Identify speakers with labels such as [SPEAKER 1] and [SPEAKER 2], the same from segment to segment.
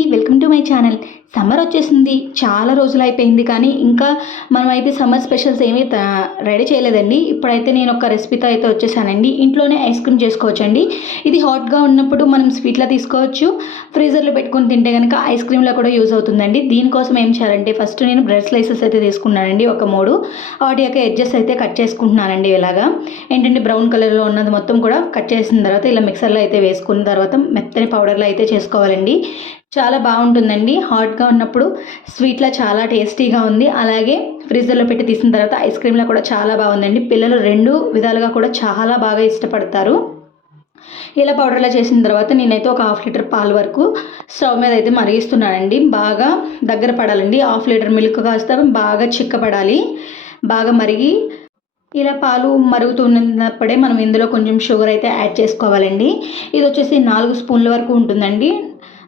[SPEAKER 1] అండి. Welcome to my channel. Summer వచ్చేసింది. చాలా రోజులు అయిపోయింది కానీ ఇంకా మనం అయితే సమ్మర్ స్పెషల్స్ ఏమీ రెడీ చేయలేదండి. ఇప్పుడైతే నేను ఒక రెసిపీతో అయితే వచ్చేసానండి. ఇంట్లోనే ఐస్ క్రీమ్ చేసుకోవచ్చండి. ఇది హాట్గా ఉన్నప్పుడు మనం స్వీట్లో తీసుకోవచ్చు. ఫ్రీజర్లో పెట్టుకుని తింటే కనుక ఐస్ క్రీమ్లో కూడా యూజ్ అవుతుందండి. దీనికోసం ఏం చేయాలంటే ఫస్ట్ నేను బ్రెడ్ స్లైసెస్ అయితే తీసుకున్నానండి. ఒక మూడు. వాటి యొక్క ఎడ్జెస్ అయితే కట్ చేసుకుంటున్నానండి ఇలాగా. ఏంటంటే బ్రౌన్ కలర్లో ఉన్నది మొత్తం కూడా కట్ చేసిన తర్వాత ఇలా మిక్సర్లో అయితే వేసుకున్న తర్వాత మెత్తని పౌడర్లో అయితే చేసుకోవాలండి. చాలా బాగుంటుందండి. హాట్గా ఉన్నప్పుడు స్వీట్లో చాలా టేస్టీగా ఉంది. అలాగే ఫ్రీజర్లో పెట్టి తీసిన తర్వాత ఐస్ క్రీమ్లో కూడా చాలా బాగుందండి. పిల్లలు రెండు విధాలుగా కూడా చాలా బాగా ఇష్టపడతారు. ఇలా పౌడర్లా చేసిన తర్వాత నేనైతే ఒక హాఫ్ లీటర్ పాలు వరకు స్టవ్ మీద అయితే మరిగిస్తున్నానండి. బాగా దగ్గర పడాలండి. హాఫ్ లీటర్ మిల్క్ కాస్త బాగా చిక్కపడాలి. బాగా మరిగి ఇలా పాలు మరుగుతున్నప్పుడే మనం ఇందులో కొంచెం షుగర్ అయితే యాడ్ చేసుకోవాలండి. ఇది వచ్చేసి నాలుగు స్పూన్ల వరకు ఉంటుందండి.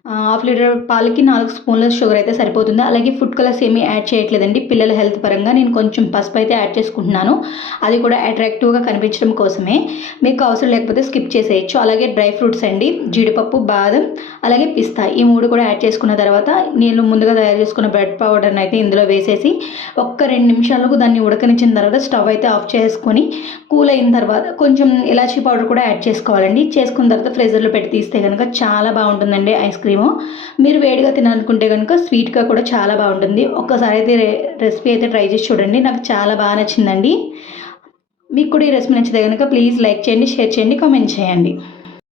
[SPEAKER 1] హాఫ్ లీటర్ పాలకి నాలుగు స్పూన్ల షుగర్ అయితే సరిపోతుంది. అలాగే ఫుడ్ కలర్స్ ఏమీ యాడ్ చేయట్లేదండి. పిల్లల హెల్త్ పరంగా నేను కొంచెం పసుపు అయితే యాడ్ చేసుకుంటున్నాను. అది కూడా అట్రాక్టివ్గా కనిపించడం కోసమే. మీకు అవసరం లేకపోతే స్కిప్ చేసేయచ్చు. అలాగే డ్రై ఫ్రూట్స్ అండి. జీడిపప్పు బాదం అలాగే పిస్తా. ఈ మూడు కూడా యాడ్ చేసుకున్న తర్వాత నేను ముందుగా తయారు చేసుకున్న బ్రెడ్ పౌడర్ని అయితే ఇందులో వేసేసి ఒక్క రెండు నిమిషాలకు దాన్ని ఉడకనిచ్చిన తర్వాత స్టవ్ అయితే ఆఫ్ చేసుకొని కూల్ అయిన తర్వాత కొంచెం ఇలాచీ పౌడర్ కూడా యాడ్ చేసుకోవాలండి. చేసుకున్న తర్వాత ఫ్రీజర్లో పెట్టి తీస్తే కనుక చాలా బాగుంటుందండి ఐస్ క్రీము. మీరు వేడిగా తినాలనుకుంటే కనుక స్వీట్గా కూడా చాలా బాగుంటుంది. ఒక్కసారి అయితే రెసిపీ అయితే ట్రై చేసి చూడండి. నాకు చాలా బాగా నచ్చిందండి. మీకు కూడా ఈ రెసిపీ నచ్చితే కనుక ప్లీజ్ లైక్ చేయండి షేర్ చేయండి కామెంట్ చేయండి.